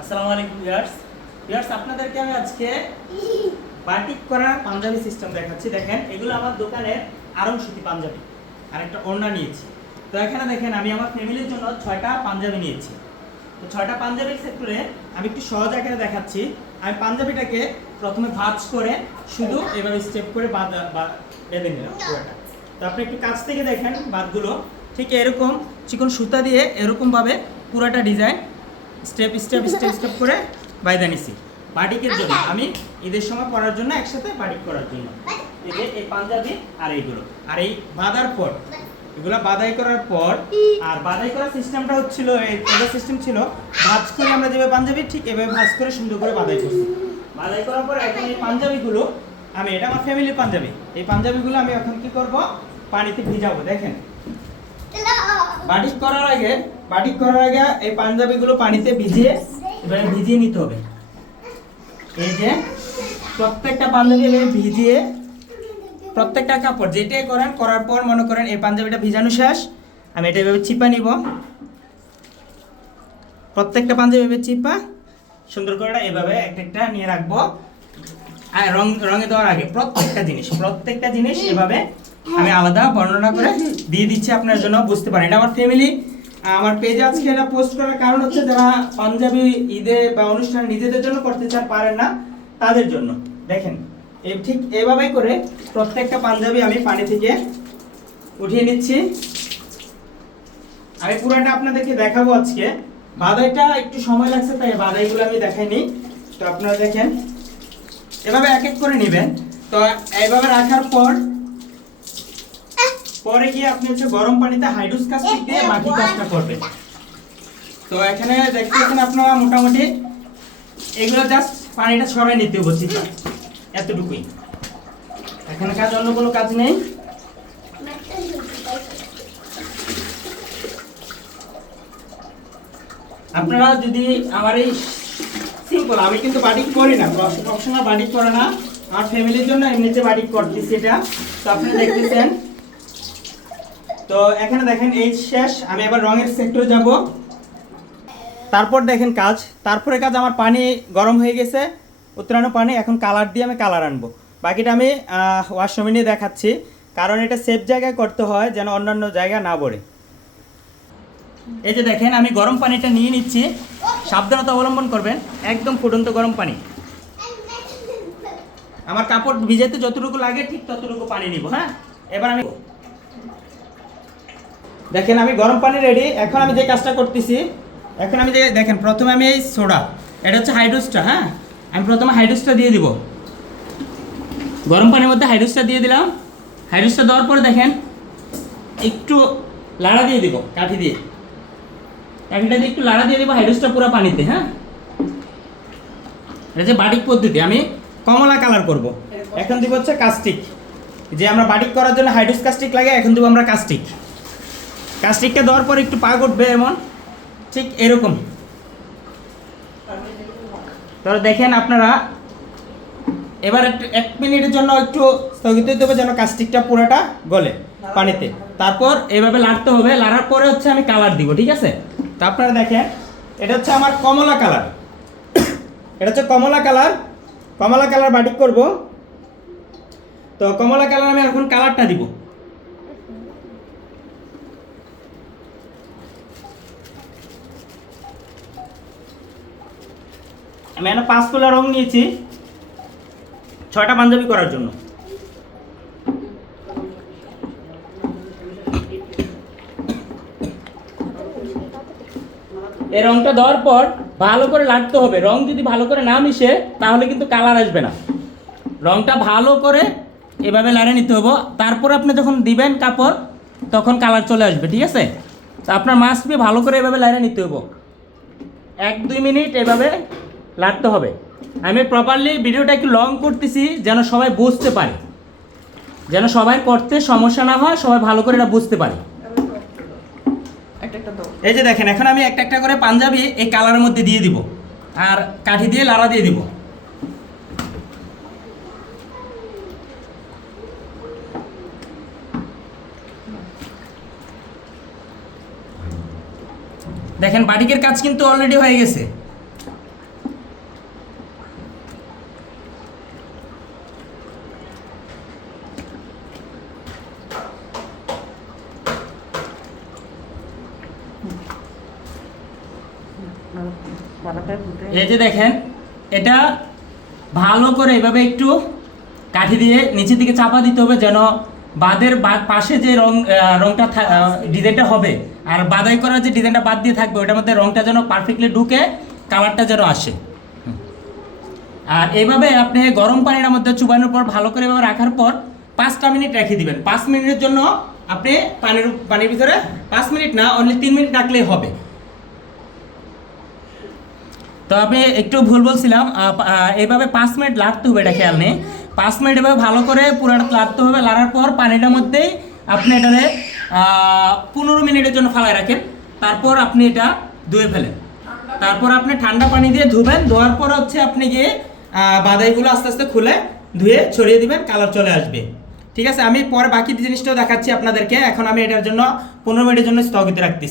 আসসালামু আলাইকুম ভিউয়ার্স। আপনাদেরকে আমি আজকে বাটিক করা পাঞ্জাবি সিস্টেম দেখাচ্ছি। দেখেন, এগুলো আমার দোকানের আরং সুতি পাঞ্জাবি আর একটা ওড়না নিয়েছি। তো এখানে দেখেন, আমি আমার ফ্যামিলির জন্য 6টা পাঞ্জাবি নিয়েছি। তো 6টা পাঞ্জাবির সেক্টরে আমি একটু সহজ আকারে দেখাচ্ছি। আমি পাঞ্জাবিটাকে প্রথমে ভাঁজ করে শুধু এভাবে স্টেপ করে বেঁধে নিলাম পুরোটা। তো আপনি একটু কাছ থেকে দেখেন বাঁধগুলো ঠিক এরকম চিকন সুতা দিয়ে এরকমভাবে পুরোটা design step step step step করে বাইদা নিছি বাটিকের জন্য। আমি ঈদের সময় পরার জন্য, একসাথে বাটিক করার জন্য। এই যে এই পাঞ্জাবি আর এইগুলো, আর এই বাঁধার পর এগুলো বাঁধাই করার পর, আর বাঁধাই করার সিস্টেমটা হচ্ছিল এটা সিস্টেম ছিল ভাঁজ করে আমরা যেভাবে পাঞ্জাবি ঠিক এভাবে ভাঁজ করে সুন্দর করে বাঁধাই করছি। বাঁধাই করার পর এখন এই পাঞ্জাবিগুলো আমি, এটা আমার ফ্যামিলির পাঞ্জাবি, এই পাঞ্জাবিগুলো আমি এখন কি করব, পানিতে ভিজাবো। দেখেন, বাটিক করার আগে এই পাঞ্জাবিগুলো পানিতে ভিজিয়ে এবারে ভিজিয়ে নিতে হবে। এই যে প্রত্যেকটা পাঞ্জাবি এভাবে ভিজিয়ে, প্রত্যেকটা কাপড় যেটাই করেন করার পর মনে করেন এই পাঞ্জাবিটা ভিজানো শেষ, আমি এটা এভাবে চিপা নিব। প্রত্যেকটা পাঞ্জাবি এভাবে চিপা সুন্দর করে এভাবে একটা নিয়ে রাখবো। আর রঙে দেওয়ার আগে প্রত্যেকটা জিনিস এভাবে আমি আলাদা বর্ণনা করে দিয়ে দিচ্ছি আপনার জন্য বুঝতে পারেন। এটা আমার ফ্যামিলি, আমার পেজে আজকে এটা পোস্ট করার কারণ হচ্ছে যারা পাঞ্জাবি ঈদে বা অনুষ্ঠান নিজেদের জন্য করতে চান, পারেন না, তাদের জন্য। দেখেন, ঠিক এভাবেই করে প্রত্যেকটা পাঞ্জাবি আমি পানি থেকে উঠিয়ে নিচ্ছি। আমি পুরোটা আপনাদেরকে দেখাবো আজকে। বাঁধাইটা একটু সময় লাগছে, তাই বাঁধাইগুলো আমি দেখাইনি। তো আপনারা দেখেন, এভাবে এক এক করে নেবেন। তো এইভাবে রাখার পরে গিয়ে আপনি হচ্ছে গরম পানিতে হাইড্রোস কাস্টিক দিয়ে বাকি কাজটা করবেন। তো এখানে দেখতেছেন আপনারা মোটামুটি এগুলো জাস্ট পানিটা ছড়াই নিতে হবে, ঠিক আছে, এতটুকুই। এখানে কাজ, অন্য কোনো কাজ নেই। আপনারা যদি আমার এই সিম্পল, আমি কিন্তু বাটিক করি না, প্রফেশনাল বাটিক করে না, আমার ফ্যামিলির জন্য এমনিতে বাটিক করতেছি এটা। তো আপনারা দেখতেছেন। তো এখানে দেখেন এই শেষ, আমি এবার রঙের সেক্টরে যাব। তারপর দেখেন তারপরে কাজ আমার পানি গরম হয়ে গেছে, উত্তরানো পানি। এখন কালার দিয়ে আমি কালার আনবো। বাকিটা আমি ওয়াশরুমে নিয়ে দেখাচ্ছি, কারণ এটা সেফ জায়গায় করতে হয় যেন অন্যান্য জায়গা না পড়ে। এই যে দেখেন, আমি গরম পানিটা নিয়ে নিচ্ছি, সাবধানতা অবলম্বন করবেন, একদম ফুটন্ত গরম পানি। আমার কাপড় ভিজাতে যতটুকু লাগে ঠিক ততটুকু পানি নিব। হ্যাঁ, এবার আমি দেখেন, আমি গরম পানি রেডি। এখন আমি যে কাজটা করতেছি, এখন আমি যে দেখেন, প্রথমে আমি এই সোডা, এটা হচ্ছে হাইড্রোসটা। হ্যাঁ, আমি প্রথমে হাইড্রোসটা দিয়ে দিব, গরম পানির মধ্যে হাইড্রোসটা দিয়ে দিলাম। হাইড্রোসটা দেওয়ার পরে দেখেন একটু লাড়া দিয়ে দিব, কাঠিটা দিয়ে একটু লাড়া দিয়ে দিব হাইড্রোসটা পুরো পানিতে। হ্যাঁ, এটা যে বাটিক পদ্ধতি, আমি কমলা কালার করব। এখন দিব হচ্ছে কাস্টিক, যে আমরা বাটিক করার জন্য হাইড্রোস কাস্টিক লাগে, এখন দিব আমরা কাস্টিকটা দেওয়ার পর একটু পাক উঠবে, এমন ঠিক এরকম। তাহলে দেখেন আপনারা, এবার এক মিনিটের জন্য একটু স্থগিত দিতে হবে যেন কাস্টিকটা পুরোটা গলে পানিতে। তারপর এভাবে লাড়তে হবে, লাড়ার পরে হচ্ছে আমি কালার দিব, ঠিক আছে। তো আপনারা দেখেন, এটা হচ্ছে আমার কমলা কালার, এটা হচ্ছে কমলা কালার বাটিক করব। তো কমলা কালার আমি এখন কালারটা দিব। আমি এখানে 5 তোলা রং নিয়েছি 6টা পাঞ্জাবি করার জন্য। এই রংটা দেওয়ার পর ভালো করে লাড়তে হবে। রং যদি ভালো করে না মিশে তাহলে কিন্তু কালার আসবে না। রংটা ভালো করে এভাবে লাড়ে নিতে হবে, তারপর আপনি যখন দিবেন কাপড় তখন কালার চলে আসবে, ঠিক আছে। তো আপনার মাস্ট বি ভালো করে এভাবে লাড়ে নিতে হবে, 1-2 মিনিট এভাবে লাড়তে হবে। আমি প্রপারলি ভিডিওটা একটু লং করতেছি যেন সবাই বুঝতে পারে, যেন সবাই করতে সমস্যা না হয়, সবাই ভালো করে এটা বুঝতে পারে। এই যে দেখেন, এখন আমি একটা করে পাঞ্জাবি এই কালারের মধ্যে দিয়ে দিব, আর কাঠি দিয়ে লাড়া দিয়ে দিব। দেখেন বাটিকের কাজ কিন্তু অলরেডি হয়ে গেছে। এই যে দেখেন, এটা ভালো করে এভাবে একটু কাঠি দিয়ে নিচের দিকে চাপা দিতে হবে, যেন বাদের পাশে যে রংটা ডিজাইনটা হবে আর বাদাই করার যে ডিজাইনটা বাদ দিয়ে থাকবে ওটার মধ্যে রংটা যেন পারফেক্টলি ঢুকে কালারটা যেন আসে। আর এইভাবে আপনি গরম পানির মধ্যে চুবানোর পর ভালো করে এভাবে রাখার পর 5টা মিনিট রেখে দিবেন। 5 মিনিটের জন্য আপনি পানির ভিতরে 5 মিনিট না, অনলি 3 মিনিট রাখলেই হবে। তো আমি একটু ভুল বলছিলাম, এইভাবে 5 মিনিট লাড়তে হবে, এটা খেয়াল নেই। 5 মিনিট এভাবে ভালো করে পুরাটা লাড়তে হবে। লাড়ার পর পানিটার মধ্যেই আপনি এটারে 15 মিনিটের জন্য ফালায় রাখেন। তারপর আপনি এটা ধুয়ে ফেলেন। তারপর আপনি ঠান্ডা পানি দিয়ে ধুবেন। ধোয়ার পর হচ্ছে আপনি গিয়ে বাদাইগুলো আস্তে আস্তে খুলে ধুয়ে ছড়িয়ে দিবেন, কালার চলে আসবে। ঠিক আছে, আমি পরে বাকি জিনিসটাও দেখাচ্ছি আপনাদেরকে। এখন আমি এটার জন্য 15 মিনিটের জন্য স্থগিত রাখতেছি।